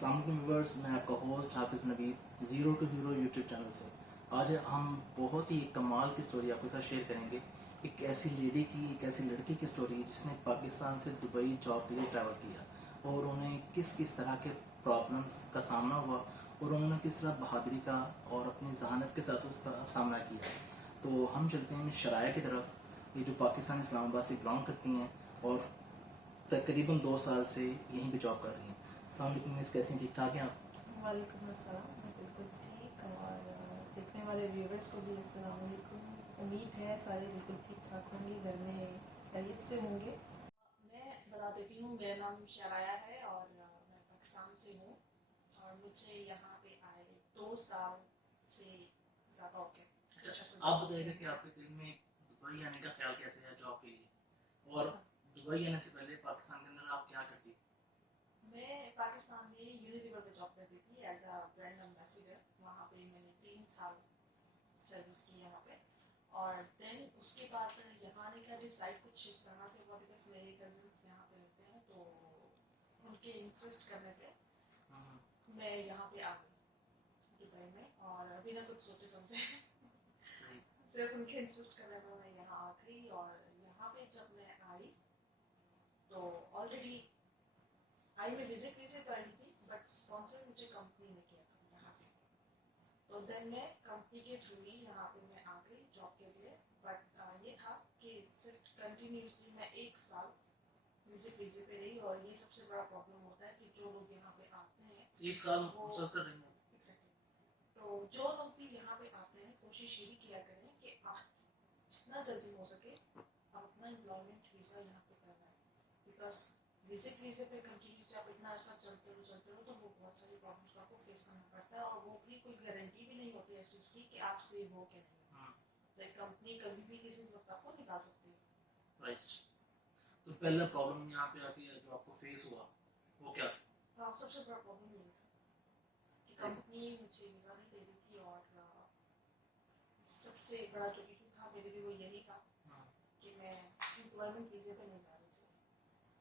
अस्सलाम वालेकुम व्यूअर्स, मैं आपका host Hafiz Nabeel zero to hero YouTube channel से। आज हम बहुत ही कमाल की स्टोरी आपके साथ शेयर करेंगे। एक ऐसी लेडी की, एक ऐसी लड़की की स्टोरी जिसने पाकिस्तान से दुबई जॉब के लिए ट्रैवल किया और उन्हें किस किस तरह के प्रॉब्लम्स का सामना हुआ और उन्होंने किस तरह बहादुरी का और अपनी जहानत के साथ उसका सामना किया। तो हम चलते हैं शराया की तरफ, ये जो पाकिस्तान इस्लामाबाद से बिलोंग करती हैं और तकरीबन 2 साल से यहीं पे जॉब कर रही हैं। अस्सलाम वालेकुम मिस, कैसी हैं? ठीक ठाक हैं आप? वालेकुम अस्सलाम। मैं बिल्कुल ठीक और देखने वाले व्यूवर्स को भी अस्सलाम वालेकुम। उम्मीद है सारे बिल्कुल ठीक ठाक होंगे, घर में खैरियत से होंगे। मैं बता देती हूँ, मेरा नाम शराया है और मैं पाकिस्तान से हूँ और मुझे यहाँ पे आए 2 साल से ज़्यादा हो गया। अच्छा, कुछ ऐसा आप ज़्यादा हो बताइएगा गया कि मुझे। आपके दिल में दुबई आने का ख्याल कैसे है जॉब के लिए, और हाँ, दुबई आने से पहले पाकिस्तान के अंदर आप क्या करती? मैं पाकिस्तान में यूनिलीवर पे जॉब करती थी एज अ ब्रांड एम्बेसडर। वहाँ पे मैंने 3 साल सर्विस की यहाँ पे। और देन उसके बाद यहाँ आने का डिसाइड कुछ इस तरह से हुआ, बिकॉज मेरे कजन्स यहाँ पे रहते हैं तो उनके इंसिस्ट करने पे मैं यहाँ पे आ गई दुबई में, और बिना कुछ सोचे समझे सही। सिर्फ उनके इंसिस्ट करने पे मैं यहाँ आ गई। और यहाँ पे जब मैं आई तो ऑलरेडी आई मैं विजिट वीजे कर रही थी, बट स्पॉन्सर मुझे कंपनी ने किया था यहाँ से। तो देन मैं कंपनी के थ्रू ही यहाँ पे मैं आ गई जॉब के लिए। बट ये था कि सिर्फ कंटिन्यूसली मैं 1 साल विजिट वीजे पे रही, और ये सबसे बड़ा प्रॉब्लम होता है कि जो लोग यहाँ पे आते हैं एक साल वो मुसलसल रही हैं? एग्जैक्टली, तो जो लोग भी यहाँ पे आते हैं कोशिश यही किया करें कि आप जितना जल्दी हो सके आप अपना एम्प्लॉयमेंट वीज़ा यहाँ पे करना है। बिकॉज विजिट वीजे पे कंटिन्यूसली आप इतना अर्सा चलते हो तो वो बहुत सारी प्रॉब्लम्स को आपको फेस करना पड़ता है, और वो भी कोई गारंटी भी नहीं होती है इस चीज़ की कि आप सेव हो कि नहीं। लाइक कंपनी कभी भी किसी वक्त आपको निकाल सकती है। राइट। तो पहला प्रॉब्लम यहाँ पे आके जो आपको फेस हुआ वो क्या? हाँ, सबसे बड़ा प्रॉब्लम यही था कि कंपनी मुझे वीज़ा नहीं दे रही थी, और सबसे बड़ा जो इशू था मेरे लिए वो यही था कि मैं एम्प्लॉयमेंट वीज़े पे नहीं जा रही थी।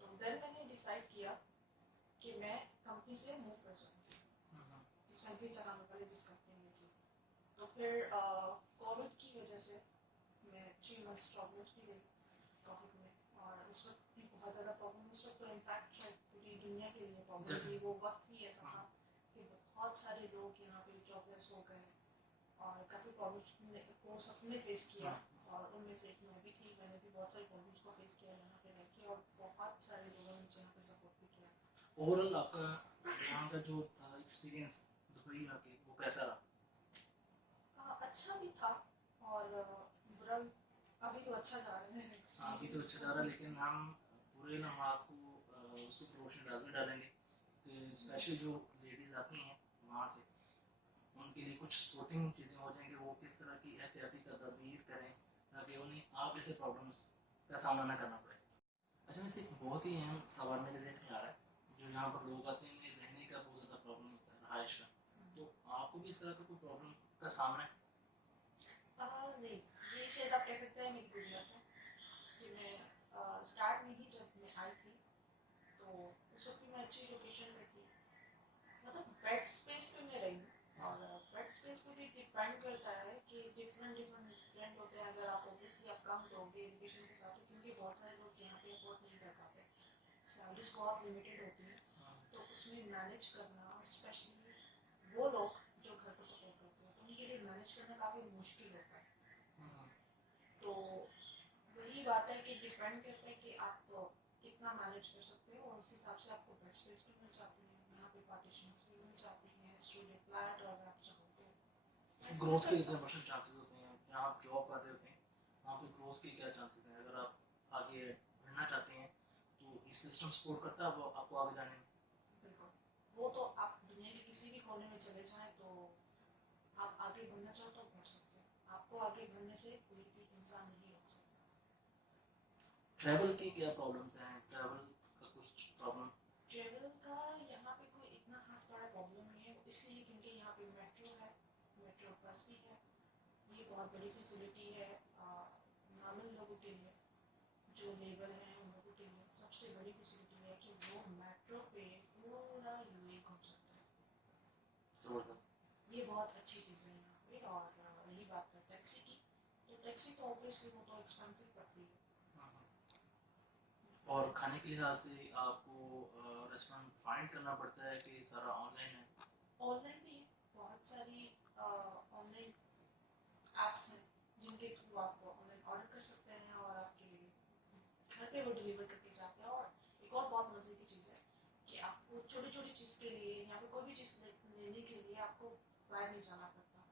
तो देन मैंने डिसाइड किया कि मैं कंपनी से मूव कर सकूँगी रिसेंटली जहाँ मैं पहले जिस कंपनी में थी। तो फिर कोविड की वजह से मैं 3 मंथ्स प्रॉब्लम्स भी गई कोविड में, और उस वक्त भी बहुत ज़्यादा प्रॉब्लम। उस वक्त तो इनफैक्ट शायद पूरी दुनिया के लिए प्रॉब्लम थी। वो वक्त ही ऐसा था कि बहुत सारे लोग यहाँ पे जॉबलेस हो गए और काफ़ी प्रॉब्लम्स को सबने फेस किया, और उनमें से एक मैं भी थी। मैंने भी बहुत सारी प्रॉब्लम्स को फेस किया यहाँ पे रह के, और बहुत सारे लोगों ने मुझे यहाँ पे सपोर्ट भी किया। ओवरऑल आपका यहाँ का जो था एक्सपीरियंस दुबई आके वो कैसा रहा? अच्छा भी था और बुरा भी। अभी तो अच्छा जा रहा है हाँ, अभी तो अच्छा जा रहा है, लेकिन हम पूरे नमाज को उसको प्रोमोशन डाल में डालेंगे कि स्पेशली जो लेडीज़ आती हैं वहाँ से, उनके लिए कुछ सपोर्टिंग चीज़ें हो जाएंगी। वो किस तरह की एहतियाती तदाबीर करें ताकि उन्हें आप जैसे प्रॉब्लम्स का सामना ना करना पड़े। अच्छा, वैसे एक बहुत ही अहम सवाल मेरे जहन में आ रहा है। जो यहाँ पर लोग आते हैं उन्हें रहने का बहुत ज़्यादा प्रॉब्लम होता है, रहायश का। तो आपको भी इस तरह का कोई प्रॉब्लम का सामना है? नहीं, ये शायद आप कह सकते हैं मेरी गुड़ियत है कि मैं स्टार्ट में ही जब मैं आई थी तो उस वक्त भी मैं अच्छी लोकेशन पे थी। मतलब बेड स्पेस पे मैं रही हूँ, और बेड स्पेस पे भी डिपेंड करता है कि डिफरेंट डिफरेंट रेंट होते हैं। अगर आप ऑब्वियसली आप कम लोगे लोकेशन के साथ, क्योंकि बहुत सारे लोग यहाँ पे अफोर्ड नहीं कर पाते, सैलरीज बहुत लिमिटेड होती है। तो उसमें मैनेज करना, और स्पेशली वो लोग जो घर को सपोर्ट करते हैं, तो उनके लिए मैनेज करना काफ़ी मुश्किल होता है। तो वही बात है कि डिपेंड करता है कि आप कितना मैनेज कर सकते हो, और उस हिसाब से आपको बेड स्पेस भी मिल जाती है, यहाँ पे पार्टीशंस भी मिल जाती हैं, स्टूडियो फ्लैट, और आप चाहो तो ग्रोथ के कितने परसेंट चांसेस होते हैं जहाँ आप जॉब कर रहे होते हैं? वहाँ पे ग्रोथ के क्या चांसेस हैं? अगर आप आगे बढ़ना चाहते हैं तो ये सिस्टम सपोर्ट करता है आपको आगे जाने में? बिल्कुल। वो तो आप दुनिया के किसी भी कोने में चले जाएं तो आप आगे बढ़ना चाहो तो बढ़ सकते हो। आपको आगे बढ़ने से कोई भी इंसान नहीं रोक सकता। ट्रैवल की क्या प्रॉब्लम्स हैं? ट्रैवल का कुछ प्रॉब्लम? ट्रेवल का यहाँ पे कोई इतना खास बड़ा प्रॉब्लम नहीं है, इसलिए क्योंकि यहाँ पे मेट्रो है, मेट्रो बस भी है। ये बहुत बड़ी फैसिलिटी है नामिल लोगों के लिए। जो लेबर हैं उन लोगों के लिए सबसे बड़ी फैसिलिटी है कि वो मेट्रो पे पूरा यूए घूम सकते जबरदस्त। ये बहुत अच्छी चीज़ है यहाँ पे। और रही बात है टैक्सी की, तो टैक्सी तो ऑब्वियसली वो तो एक्सपेंसिव पड़ती है। और खाने के लिहाज से आपको रेस्टोरेंट फाइंड करना पड़ता है कि सारा ऑनलाइन है? ऑनलाइन भी बहुत सारी ऑनलाइन ऐप्स हैं जिनके थ्रू आप ऑनलाइन ऑर्डर कर सकते हैं और आपके घर पे वो डिलीवर करके जाते हैं। और एक और बहुत मज़े की चीज़ है कि आपको छोटी छोटी चीज़ के लिए या फिर कोई भी चीज़ लेने के लिए आपको बाहर नहीं जाना पड़ता।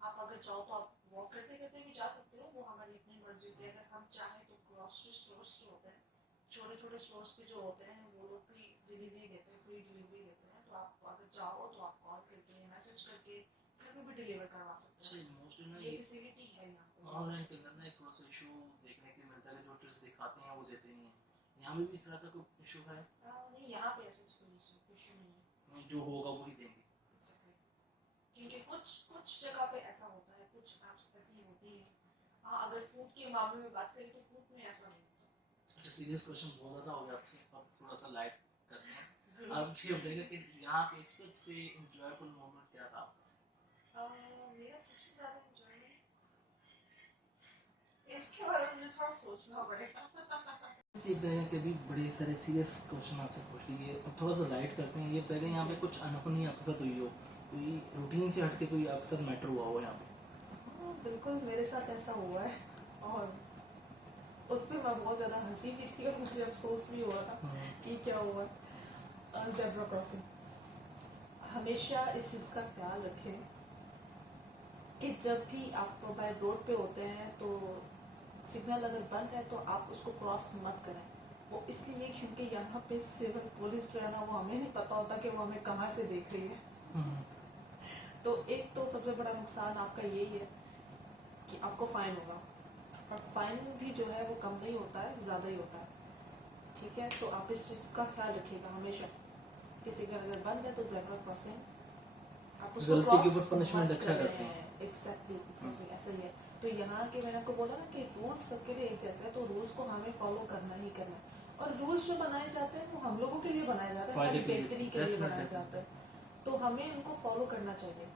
आप अगर चाहो तो आप वॉक करते करते भी जा सकते हो, वो हमारी अपनी मर्जी होती है। अगर हम चाहें तो ग्रॉसरी स्टोर्स जो होते हैं, छोटे छोटे स्टोर्स भी जो होते हैं, वो लोग भी डिलीवरी देते हैं, फ्री डिलीवरी देते हैं। तो आप अगर चाहो तो आप कॉल करके मैसेज करके घर में भी डिलीवर करवा सकते अच्छा, हैं। मोस्टली ना ये ये फैसिलिटी है यहाँ पे। ऑनलाइन के अंदर ना एक थोड़ा सा इशू देखने के मिलता है कि जो चीज़ दिखाते हैं वो देते नहीं है। यहाँ पे भी इस तरह का कोई इशू है? नहीं, यहाँ पे ऐसा कोई इशू नहीं है। नहीं, जो होगा वही देंगे। Exactly. क्योंकि कुछ कुछ जगह पे ऐसा होता है, कुछ ऐप्स ऐसी होती हैं। हाँ, अगर फूड के मामले में बात करें तो फूड में ऐसा नहीं होता। अच्छा, सीरियस क्वेश्चन बहुत ज़्यादा हो गया आपसे, अब थोड़ा सा लाइट करते हैं। जरूर। आप ये बताइएगा कि यहाँ पे सबसे इंजॉयफुल मोमेंट क्या था आपका? मेरा सबसे ज़्यादा एंजॉयमेंट, इसके बारे में मुझे थोड़ा सोचना पड़ेगा। ये बताइएगा कि अभी बड़े सारे सीरियस क्वेश्चन आपसे पूछ लिए, अब थोड़ा सा लाइट करते हैं। ये बताइएगा यहाँ पे कुछ अनहोनी आपके साथ हुई हो, कोई रूटीन से हट के कोई आपके साथ मैटर हुआ हो यहाँ पे? हाँ, बिल्कुल मेरे साथ ऐसा हुआ है। और उस पर मैं बहुत ज़्यादा हंसी भी थी और मुझे अफसोस भी हुआ था कि क्या हुआ। ज़ेब्रा क्रॉसिंग, हमेशा इस चीज़ का ख्याल रखें कि जब भी आप बाय रोड पे होते हैं तो सिग्नल अगर बंद है तो आप उसको क्रॉस मत करें। वो इसलिए क्योंकि यहाँ पे सिविल पुलिस जो है ना, वो हमें नहीं पता होता कि वो हमें कहाँ से देख रही है। तो एक तो सबसे बड़ा नुकसान आपका यही है कि आपको फाइन होगा, और फाइन भी जो है वो कम नहीं होता है, ज़्यादा ही होता है। ठीक है, तो आप इस चीज़ का ख्याल रखिएगा हमेशा कि सिग्नल अगर बंद है तो ज़ेब्रा क्रॉसिंग आप उसको गलती के क्रॉस ऊपर punishment मत अच्छा करें। करते हैं। एग्जैक्टली ऐसा ही है। तो यहाँ के मैंने आपको बोला ना कि रूल्स सबके लिए एक जैसे है, तो रूल्स को हमें फॉलो करना ही करना है। और रूल्स जो बनाए जाते हैं वो हम लोगों के लिए बनाए जाते हैं, फायदे हमारी के लिए, बेहतरी के लिए बनाए definitely। जाते हैं। तो हमें उनको फॉलो करना चाहिए।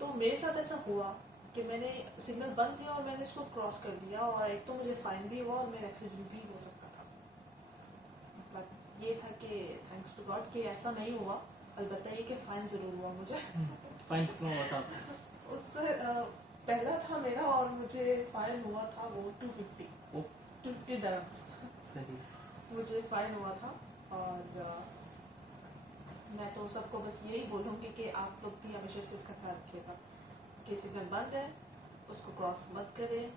तो मेरे साथ ऐसा हुआ कि मैंने सिग्नल बंद किया और मैंने इसको क्रॉस कर दिया, और एक तो मुझे फाइन भी हुआ और मेरा एक्सीडेंट भी हो सकता था। बट ये था कि थैंक्स टू गॉड कि ऐसा नहीं हुआ। अलबत्ता ये कि फाइन ज़रूर हुआ मुझे। फाइन कितना हुआ था? उससे पहला था मेरा और मुझे फाइन हुआ था वो 250 ओ, 250 dirhams सही। मुझे फाइन हुआ था। और मैं तो सबको बस यही बोलूँगी कि आप लोग भी हमेशा इस चीज़ का ख्याल रखिएगा कि सिग्नल बंद है उसको क्रॉस मत करें।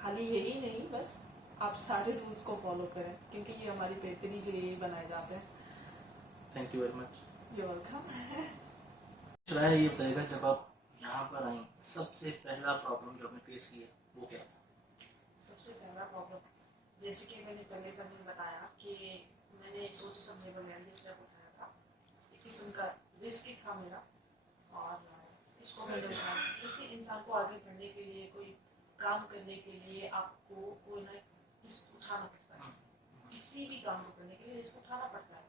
खाली यही नहीं, बस आप सारे रूल्स को फॉलो करें क्योंकि ये हमारी बेहतरी के लिए ही बनाए जाते हैं। Thank you very much. You welcome. शुराया, ये बताएगा जब आप यहाँ पर आई सबसे पहला प्रॉब्लम जो आपने फेस किया वो क्या था? सबसे पहला प्रॉब्लम, जैसे कि मैंने पहले बताया कि मैंने एक सोचे समझे बगैर ये स्टेप उठाया था। एक किस्म का रिस्क ही था मेरा, और इसको मैंने उठाया। किसी इंसान को आगे बढ़ने के लिए, कोई काम करने के लिए आपको कोई ना रिस्क उठाना पड़ता है। किसी भी काम को करने के लिए रिस्क उठाना पड़ता है।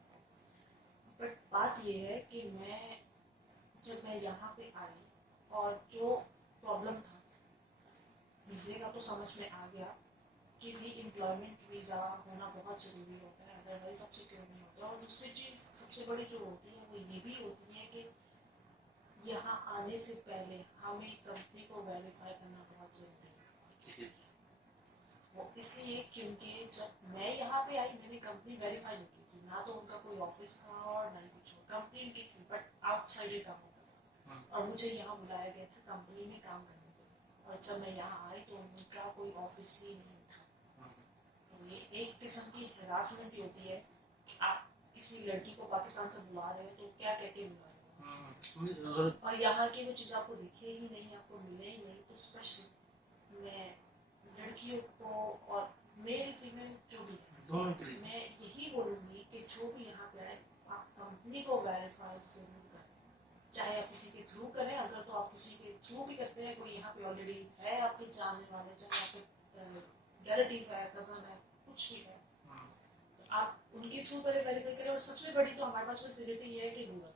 बट बात यह है कि जब मैं यहाँ पे आई और जो प्रॉब्लम था वीज़े का, तो समझ में आ गया कि भाई एम्प्लॉयमेंट वीज़ा होना बहुत ज़रूरी होता है, अदरवाइज आप सिक्योर नहीं होते। और दूसरी चीज़ सबसे बड़ी जो होती है वो ये भी होती है कि यहाँ आने से पहले हमें कंपनी को वेरीफाई करना बहुत ज़रूरी है। वो इसलिए क्योंकि जब मैं यहाँ पे आई मैंने कंपनी वेरीफाई नहीं की थी, ना तो उनका कोई ऑफिस था और ना ही कुछ। कंपनी उनकी थी बट आउटसाइड काम होता था, और मुझे यहाँ बुलाया गया था कंपनी में काम करने के लिए। और जब मैं यहाँ आई तो उनका कोई ऑफिस ही नहीं था। तो ये एक किस्म की हरासमेंट ही होती है कि आप किसी लड़की को पाकिस्तान से बुला रहे हो तो क्या कह के बुला रहे हो, और यहाँ की वो चीज़ आपको दिखे ही नहीं, आपको मिले ही नहीं। तो स्पेशली मैं लड़कियों को और मेल फीमेल जो भी है, दोनों के लिए मैं यही बोलूँगी कि जो भी यहाँ पे आए आप कंपनी को वेरीफाई जरूर करें। चाहे आप किसी के थ्रू करें, अगर तो आप किसी के थ्रू भी करते हैं, कोई यहाँ पे ऑलरेडी है आपके जानने वाले, चाहे आपके रिलेटिव है, कज़न है, कुछ भी है, तो आप उनके थ्रू करें, वेरीफाई करें। और सबसे बड़ी तो हमारे पास फैसिलिटी ये है कि गूगल,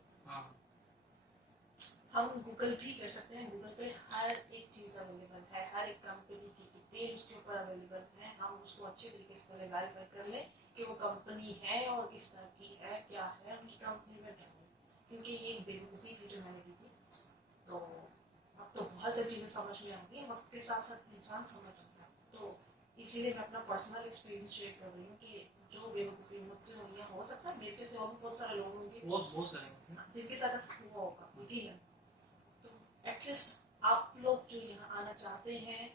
हम गूगल भी कर सकते हैं। गूगल पे हर एक चीज़ अवेलेबल है, हर एक कंपनी की डिटेल उसके ऊपर अवेलेबल है। हम उसको अच्छे तरीके से पहले वेरीफाई कर लें कि वो कंपनी है और किस तरह की है, क्या है उनकी कंपनी में, क्या है। क्योंकि ये एक बेवकूफ़ी थी जो मैंने की थी। तो अब तो बहुत सारी चीज़ें समझ में आ गई, वक्त के साथ साथ इंसान समझ आता है। तो इसीलिए मैं अपना पर्सनल एक्सपीरियंस शेयर कर रही हूँ कि जो बेवकूफ़ी मुझसे हुई है, हो सकता है मेरे जैसे और भी बहुत सारे लोग होंगे बहुत सारे हैं इसमें। जिनके साथ ऐसा हुआ होगा, यकीन। तो एटलीस्ट आप लोग जो यहाँ आना चाहते हैं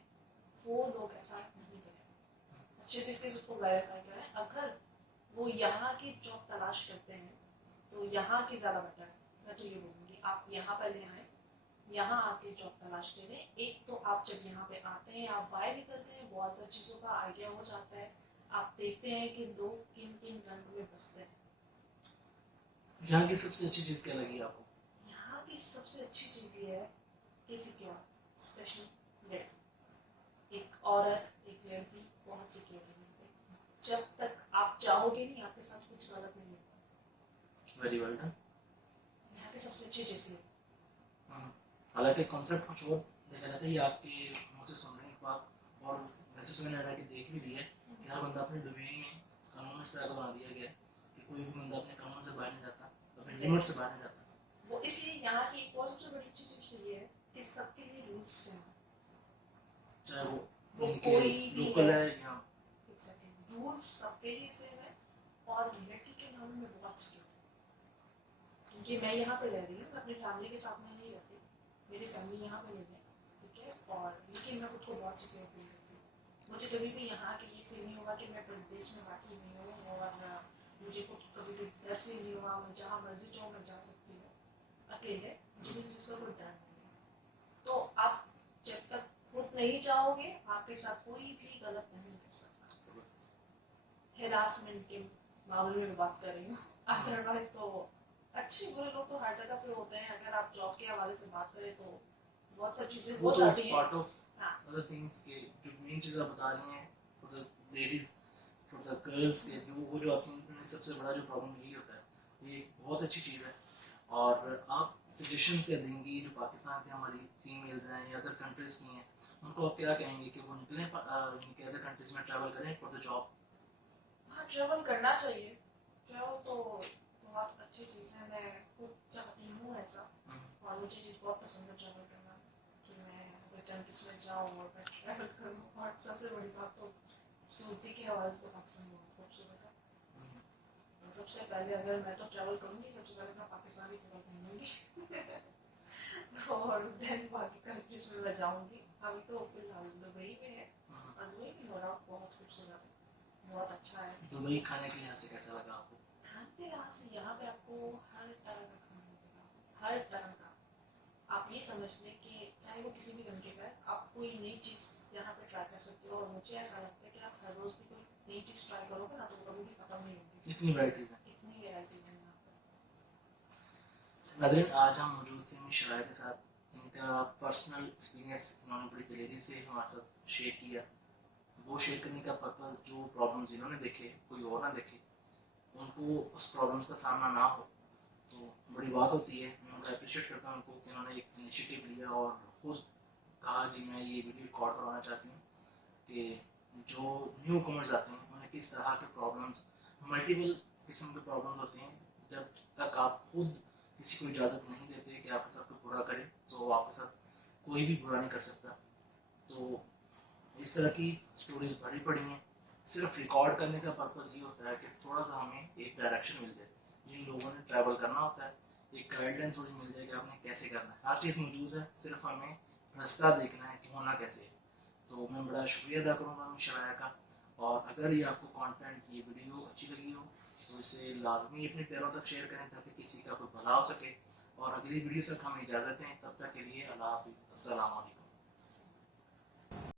वो लोग ऐसा नहीं करें, अच्छे तरीके से उसको वेरीफाई करें। अगर वो यहाँ की जॉब तलाश करते हैं तो यहाँ की ज़्यादा बेटर है। मैं तो ये बोलूँगी आप यहाँ पहले आए, यहाँ आके जॉब तलाश करें। एक तो आप जब यहाँ पे आते हैं, आप बाय भी करते हैं, बहुत सारी चीज़ों का आइडिया हो जाता है। आप देखते हैं कि लोग किन किन रंग में बसते हैं। यहाँ की सबसे अच्छी चीज़ क्या लगी आपको? यहाँ की सबसे अच्छी चीज़ ये है कि सिक्योर, स्पेशली लड़की, एक औरत, एक लड़की बहुत सिक्योर है यहाँ पे। जब तक आप चाहोगे नहीं, आपके साथ कुछ गलत नहीं होगा। Very well done. यहाँ की सबसे अच्छी चीज़ ये हालांकि कॉन्सेप्ट कुछ और देखा जाता है, ये आपके मुझसे सुनने के बाद, और वैसे तो मैंने हालांकि देख भी लिया है कि हर बंदा अपने डोमेन में कानून इस तरह का बना दिया गया है कि कोई भी बंदा अपने कानून से बाहर नहीं जाता, अपने लिमिट से बाहर नहीं जाता। वो इसलिए यहाँ की एक और सबसे बड़ी अच्छी चीज़ फिर ये है कि सबके लिए रूल्स सेम है। चाहे वो वो इनके कोई भी लोकल है, है या एग्जैक्टली रूल्स सबके लिए सेम है। और लड़की के मामले में बहुत सिक्योर है, क्योंकि मैं यहाँ पे रह रही हूँ, मैं अपनी फैमिली के साथ में नहीं रहती, मेरी फैमिली यहाँ पे नहीं है, ठीक है। और लेकिन मैं खुद को बहुत सिक्योर फील करती हूँ। मुझे कभी भी यहाँ के ये फील नहीं हुआ कि मैं प्रदेश में बैठी हुई हूँ, और मुझे खुद कभी भी डर फील नहीं हुआ। मैं जहाँ मर्जी चाहूँ मैं जा सकती हूँ अकेले, मुझे किसी चीज़ का कोई डर नहीं है। तो आप जब तक खुद नहीं चाहोगे, आपके साथ कोई भी गलत नहीं कर सकता। हिरासमेंट के मामले में बात कर रही हूँ, अदरवाइज तो अच्छे बुरे लोग तो हर जगह पे होते हैं। अगर आप जॉब के हवाले से बात करें तो बहुत सारी चीज़ें वो हो तो जाती इट्स हैं। पार्ट ऑफ हाँ, अदर थिंग्स के जो मेन चीज़ आप बता रही हैं for the ladies, for the girls के जो वो जो अपनी सबसे बड़ा जो प्रॉब्लम यही होता है। ये एक बहुत अच्छी चीज़ है। और आप सजेशन क्या देंगी जो पाकिस्तान की हमारी फीमेल्स हैं या अदर कंट्रीज की हैं, उनको आप क्या कहेंगे कि वो निकलें इनके अदर कंट्रीज में ट्रैवल करें फॉर द जॉब? हाँ, ट्रैवल करना चाहिए। ट्रैवल तो बहुत अच्छी चीज़ है, मैं खुद चाहती हूँ ऐसा। और मुझे चीज़ बहुत पसंद है ट्रैवल करना, कि मैं अदर कंट्रीज में जाऊँ और मैं ट्रैवल करूँ। और सबसे बड़ी बात तो खूबसूरती के हवाले से तो पाकिस्तान बहुत खूबसूरत है। तो सबसे पहले अगर मैं तो ट्रैवल करूँगी, सबसे पहले मैं पाकिस्तान ही ट्रैवल करूँगी और देन बाकी कंट्रीज में मैं जाऊँगी। अभी तो फिलहाल दुबई में है, और दुबई भी हो रहा बहुत खूबसूरत है, बहुत अच्छा है। दुबई खाने के लिहाज से कैसा लगा आपको? खाने के लिहाज से यहाँ पे आपको हर तरह का खाना मिलेगा, हर तरह का। आप ये समझ लें कि चाहे वो किसी भी कंट्री का है, आप कोई नई चीज़ यहाँ पे ट्राई कर सकते हो। और मुझे ऐसा लगता है कि आप हर रोज़ भी कोई नई चीज़ ट्राई करोगे ना, तो वो कभी भी ख़त्म नहीं होगी। इतनी वैराइटीज़ हैं। इतनी वेराइटीज़ हैं यहाँ पे। नाज़रीन, आज हम मौजूद थे मिस शराय के साथ। इनका पर्सनल एक्सपीरियंस इन्होंने बड़ी दिलेरी से हमारे साथ शेयर किया। वो शेयर करने का पर्पज़ जो प्रॉब्लम्स इन्होंने देखे कोई और ना देखे, उनको उस प्रॉब्लम्स का सामना ना हो, तो बड़ी बात होती है। मैं बड़ा अप्रिशिएट करता हूँ उनको कि उन्होंने एक इनिशिएटिव लिया और खुद कहा कि मैं ये वीडियो रिकॉर्ड करवाना चाहती हूँ कि जो न्यू कमर्स आते हैं उन्हें किस तरह के प्रॉब्लम्स, मल्टीपल किस्म के प्रॉब्लम्स होते हैं। जब तक आप खुद किसी को इजाज़त नहीं देते कि आपके साथ कोई बुरा करे, तो आपके साथ कोई भी बुरा नहीं कर सकता। तो इस तरह की स्टोरीज भरी पड़ी हैं। सिर्फ रिकॉर्ड करने का पर्पज़ ये होता है कि थोड़ा सा हमें एक डायरेक्शन मिल जाए। जिन लोगों ने ट्रैवल करना होता है, एक गाइडलाइन थोड़ी मिल जाए कि आपने कैसे करना है। हर चीज़ मौजूद है, सिर्फ हमें रास्ता देखना है कि होना कैसे है। तो मैं बड़ा शुक्रिया अदा करूँगा शराया का। और अगर ये आपको कंटेंट, ये वीडियो अच्छी लगी हो तो इसे लाजमी अपने प्यारों तक शेयर करें ताकि किसी का कोई भला हो सके। और अगली वीडियो तक हमें इजाज़त दें, तब तक के लिए अल्लाह हाफिज़, अस्सलाम वालेकुम।